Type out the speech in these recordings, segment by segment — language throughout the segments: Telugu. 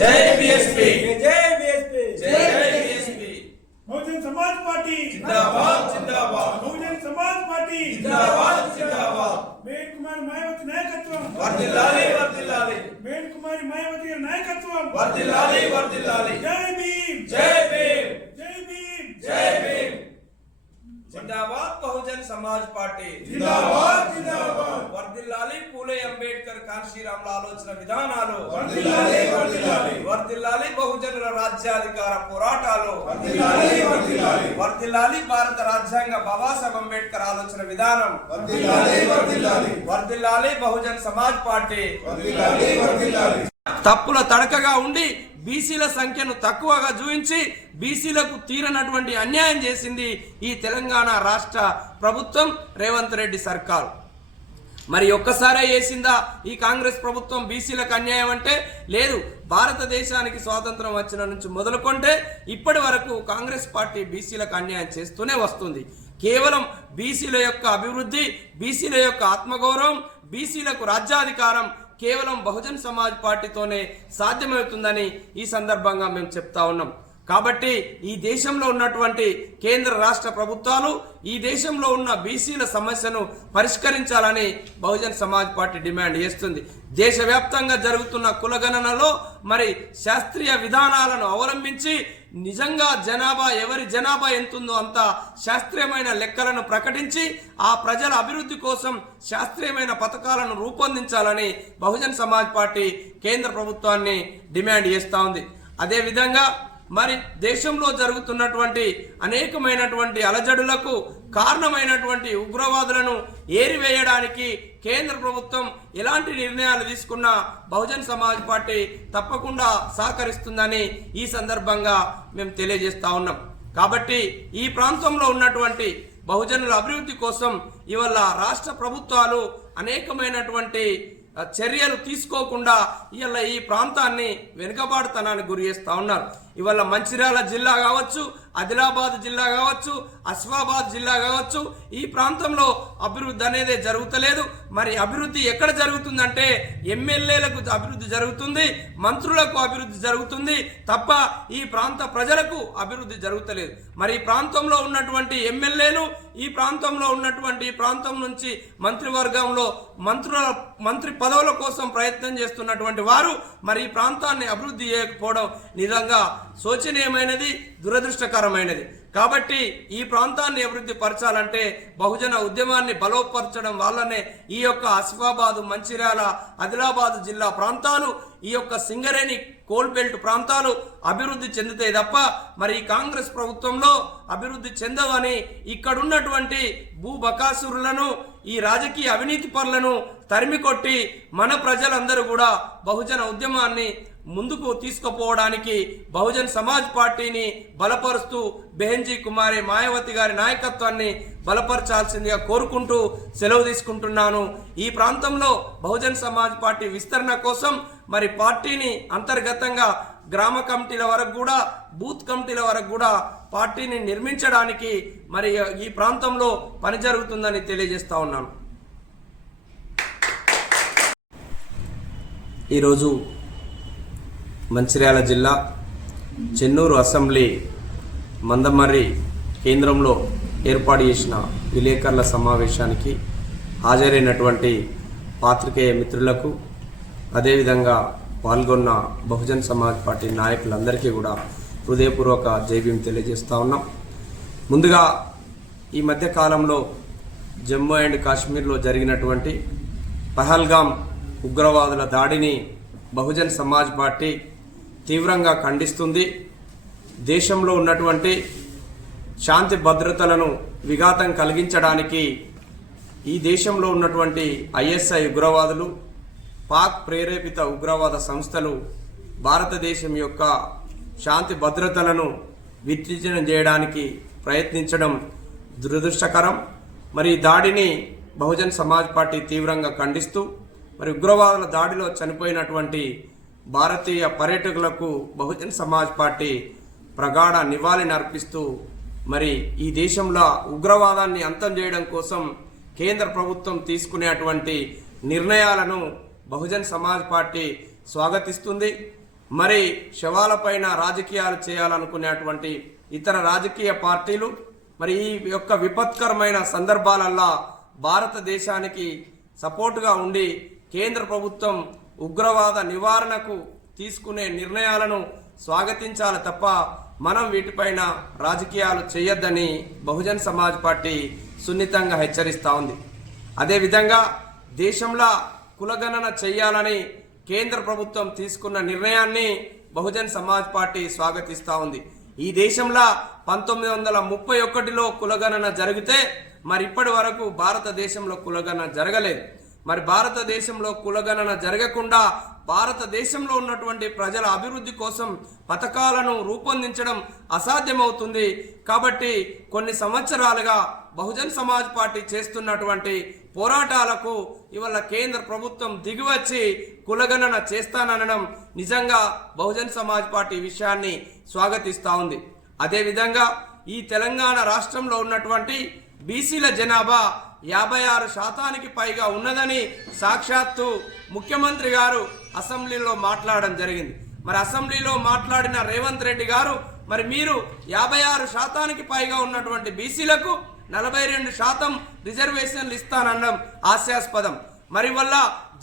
జై బీఎస్పీ జై బీఎస్పీ జై బీఎస్పీ బహుజన్ సమాజ్ పార్టీ జిందాబాద్ జిందాబాద్ బహుజన్ సమాజ్ పార్టీ జిందాబాద్ జిందాబాద్ మేడ్ కుమార్ మాయావతి నాయకత్వం వర్ధిల్లాలి వర్ధిల్లాలి మేడ్ కుమారి మాయావతి గారి నాయకత్వం వర్ధిల్లాలి వర్ధిల్లాలి జై భీమ్ జై భీమ్ జై భీమ్ జై భీమ్ జిందాబాద్ బహుజన్ సమాజ్ పార్టీ జిందాబాద్ జిందాబాద్ వర్ధిల్లాలి పూలే అంబేద్కర్ కాన్షీరామ్ల ఆలోచన విధానాలు వర్ధిల్లాలి వర్ధిల్లాలి వర్ధిల్లాలి బహుజనుల రాజ్యాధికార పోరాటాలు వర్ధిల్లాలి వర్ధిల్లాలి వర్ధిల్లాలి భారత రాజ్యాంగ బాబాసాహెబ్ అంబేద్కర్ ఆలోచన విధానం వర్ధిల్లాలి వర్ధిల్లాలి వర్ధిల్లాలి బహుజన్ సమాజ్ పార్టీ వర్ధిల్లాలి వర్ధిల్లాలి తప్పుల తడకగా ఉండి బీసీల సంఖ్యను తక్కువగా చూపించి బీసీలకు తీరనటువంటి అన్యాయం చేసింది ఈ తెలంగాణ రాష్ట్ర ప్రభుత్వం రేవంత్ రెడ్డి సర్కారు. మరి ఒక్కసారే చేసిందా ఈ కాంగ్రెస్ ప్రభుత్వం బీసీలకు అన్యాయం అంటే? లేదు. భారతదేశానికి స్వాతంత్రం వచ్చిన నుంచి మొదలుకొంటే ఇప్పటి వరకు కాంగ్రెస్ పార్టీ బీసీలకు అన్యాయం చేస్తూనే వస్తుంది. కేవలం బీసీల యొక్క అభివృద్ధి, బీసీల యొక్క ఆత్మగౌరవం, బీసీలకు రాజ్యాధికారం కేవలం బహుజన్ సమాజ్ పార్టీతోనే సాధ్యమవుతుందని ఈ సందర్భంగా మేము చెప్తా ఉన్నాం. కాబట్టి ఈ దేశంలో ఉన్నటువంటి కేంద్ర రాష్ట్ర ప్రభుత్వాలు ఈ దేశంలో ఉన్న బీసీల సమస్యను పరిష్కరించాలని బహుజన్ సమాజ్ పార్టీ డిమాండ్ చేస్తుంది. దేశవ్యాప్తంగా జరుగుతున్న కులగణనలో మరి శాస్త్రీయ విధానాలను అవలంబించి నిజంగా ఎవరి జనాభా ఎంతుందో అంత శాస్త్రీయమైన లెక్కలను ప్రకటించి ఆ ప్రజల అభివృద్ధి కోసం శాస్త్రీయమైన పథకాలను రూపొందించాలని బహుజన్ సమాజ్ పార్టీ కేంద్ర ప్రభుత్వాన్ని డిమాండ్ చేస్తూ ఉంది. అదేవిధంగా మరి దేశంలో జరుగుతున్నటువంటి అనేకమైనటువంటి అలజడులకు కారణమైనటువంటి ఉగ్రవాదులను ఏరివేయడానికి కేంద్ర ప్రభుత్వం ఎలాంటి నిర్ణయాలు తీసుకున్నా బహుజన్ సమాజ్ పార్టీ తప్పకుండా సహకరిస్తుందని ఈ సందర్భంగా మేము తెలియజేస్తా ఉన్నాం. కాబట్టి ఈ ప్రాంతంలో ఉన్నటువంటి బహుజనుల అభివృద్ధి కోసం ఇవాళ రాష్ట్ర ప్రభుత్వాలు అనేకమైనటువంటి చర్యలు తీసుకోకుండా ఇవాళ ఈ ప్రాంతాన్ని వెనుకబాటుతనానికి గురి చేస్తూ ఉన్నారు. ఇవాళ మంచిర్యాల జిల్లా కావచ్చు, ఆదిలాబాద్ జిల్లా కావచ్చు, ఆసిఫాబాద్ జిల్లా కావచ్చు, ఈ ప్రాంతంలో అభివృద్ధి అనేది జరుగుతలేదు. మరి అభివృద్ధి ఎక్కడ జరుగుతుందంటే ఎమ్మెల్యేలకు అభివృద్ధి జరుగుతుంది, మంత్రులకు అభివృద్ధి జరుగుతుంది తప్ప ఈ ప్రాంత ప్రజలకు అభివృద్ధి జరుగుతలేదు. మరి ఈ ప్రాంతంలో ఉన్నటువంటి ఎమ్మెల్యేలు ఈ ప్రాంతంలో ఉన్నటువంటి ప్రాంతం నుంచి మంత్రివర్గంలో మంత్రి పదవుల కోసం ప్రయత్నం చేస్తున్నటువంటి వారు మరి ఈ ప్రాంతాన్ని అభివృద్ధి చేయకపోవడం నిజంగా శోచనీయమైనది, దురదృష్టకరమైనది. కాబట్టి ఈ ప్రాంతాన్ని అభివృద్ధి పరచాలంటే బహుజన ఉద్యమాన్ని బలోపరచడం వల్లనే ఈ యొక్క ఆసిఫాబాద్, మంచిర్యాల, ఆదిలాబాద్ జిల్లా ప్రాంతాలు, ఈ యొక్క సింగరేణి కోల్బెల్ట్ ప్రాంతాలు అభివృద్ధి చెందుతాయి తప్ప మరి ఈ కాంగ్రెస్ ప్రభుత్వంలో అభివృద్ధి చెందవని ఇక్కడున్నటువంటి భూబకాసురులను, ఈ రాజకీయ అవినీతి పరులను తరిమికొట్టి మన ప్రజలందరూ కూడా బహుజన ఉద్యమాన్ని ముందుకు తీసుకుపోవడానికి బహుజన్ సమాజ్ పార్టీని బలపరుస్తూ బెహెన్జీ కుమారి మాయావతి గారి నాయకత్వాన్ని బలపరచాల్సిందిగా కోరుకుంటూ సెలవు తీసుకుంటున్నాను. ఈ ప్రాంతంలో బహుజన్ సమాజ్ పార్టీ విస్తరణ కోసం మరి పార్టీని అంతర్గతంగా గ్రామ కమిటీల వరకు కూడా, బూత్ కమిటీల వరకు కూడా పార్టీని నిర్మించడానికి మరి ఈ ప్రాంతంలో పని జరుగుతుందని తెలియజేస్తా ఉన్నాను. ఈరోజు మంచిర్యాల జిల్లా చెన్నూరు అసెంబ్లీ మందమర్రి కేంద్రంలో ఏర్పాటు చేసిన విలేకరుల సమావేశానికి హాజరైనటువంటి పాత్రికేయ మిత్రులకు, అదేవిధంగా పాల్గొన్న బహుజన్ సమాజ్ పార్టీ నాయకులందరికీ కూడా హృదయపూర్వక జైభీం తెలియజేస్తూ ఉన్నాం. ముందుగా ఈ మధ్యకాలంలో జమ్మూ అండ్ కాశ్మీర్లో జరిగినటువంటి పహల్గామ్ ఉగ్రవాదుల దాడిని బహుజన్ సమాజ్ పార్టీ తీవ్రంగా ఖండిస్తుంది. దేశంలో ఉన్నటువంటి శాంతి భద్రతలను విఘాతం కలిగించడానికి ఈ దేశంలో ఉన్నటువంటి ఐఎస్ఐ ఉగ్రవాదులు, పాక్ ప్రేరేపిత ఉగ్రవాద సంస్థలు భారతదేశం యొక్క శాంతి భద్రతలను విచ్ఛిన్నం చేయడానికి ప్రయత్నించడం దురదృష్టకరం. మరి ఈ దాడిని బహుజన్ సమాజ్ పార్టీ తీవ్రంగా ఖండిస్తూ మరి ఉగ్రవాదుల దాడిలో చనిపోయినటువంటి భారతీయ పర్యాటకులకు బహుజన్ సమాజ్ పార్టీ ప్రగాఢ నివాళిని అర్పిస్తూ మరి ఈ దేశంలో ఉగ్రవాదాన్ని అంతం చేయడం కోసం కేంద్ర ప్రభుత్వం తీసుకునేటువంటి నిర్ణయాలను బహుజన్ సమాజ్ పార్టీ స్వాగతిస్తుంది. మరి శవాలపైన రాజకీయాలు చేయాలనుకునేటువంటి ఇతర రాజకీయ పార్టీలు మరి ఈ యొక్క విపత్కరమైన సందర్భాలల్లో భారతదేశానికి సపోర్టుగా ఉండి కేంద్ర ప్రభుత్వం ఉగ్రవాద నివారణకు తీసుకునే నిర్ణయాలను స్వాగతించాలి తప్ప మనం వీటిపైన రాజకీయాలు చేయొద్దని బహుజన్ సమాజ్ పార్టీ సున్నితంగా హెచ్చరిస్తూ ఉంది. అదేవిధంగా దేశంలో కులగణన చేయాలని కేంద్ర ప్రభుత్వం తీసుకున్న నిర్ణయాన్ని బహుజన్ సమాజ్ పార్టీ స్వాగతిస్తూ ఉంది. ఈ దేశంలో 1931లో కులగణన జరిగితే మరి ఇప్పటి వరకు భారతదేశంలో కులగణన జరగలేదు. మరి భారతదేశంలో కులగణన జరగకుండా భారతదేశంలో ఉన్నటువంటి ప్రజల అభివృద్ధి కోసం పథకాలను రూపొందించడం అసాధ్యమవుతుంది. కాబట్టి కొన్ని సంవత్సరాలుగా బహుజన్ సమాజ్ పార్టీ చేస్తున్నటువంటి పోరాటాలకు ఇవాళ కేంద్ర ప్రభుత్వం దిగివచ్చి కులగణన చేస్తాననడం నిజంగా బహుజన్ సమాజ్ పార్టీ విషయాన్ని స్వాగతిస్తూ ఉంది. అదేవిధంగా ఈ తెలంగాణ రాష్ట్రంలో ఉన్నటువంటి బీసీల జనాభా 56% పైగా ఉన్నదని సాక్షాత్తు ముఖ్యమంత్రి గారు అసెంబ్లీలో మాట్లాడడం జరిగింది. మరి అసెంబ్లీలో మాట్లాడిన రేవంత్ రెడ్డి గారు మరి మీరు 56% పైగా ఉన్నటువంటి బీసీలకు 42% రిజర్వేషన్లు ఇస్తానడం హాస్యాస్పదం. మరి వల్ల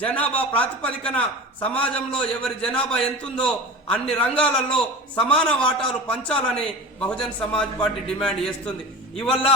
జనాభా ప్రాతిపదికన సమాజంలో ఎవరి జనాభా ఎంతుందో అన్ని రంగాలలో సమాన వాటాలు పంచాలని బహుజన్ సమాజ్ పార్టీ డిమాండ్ చేస్తుంది. ఇవల్ల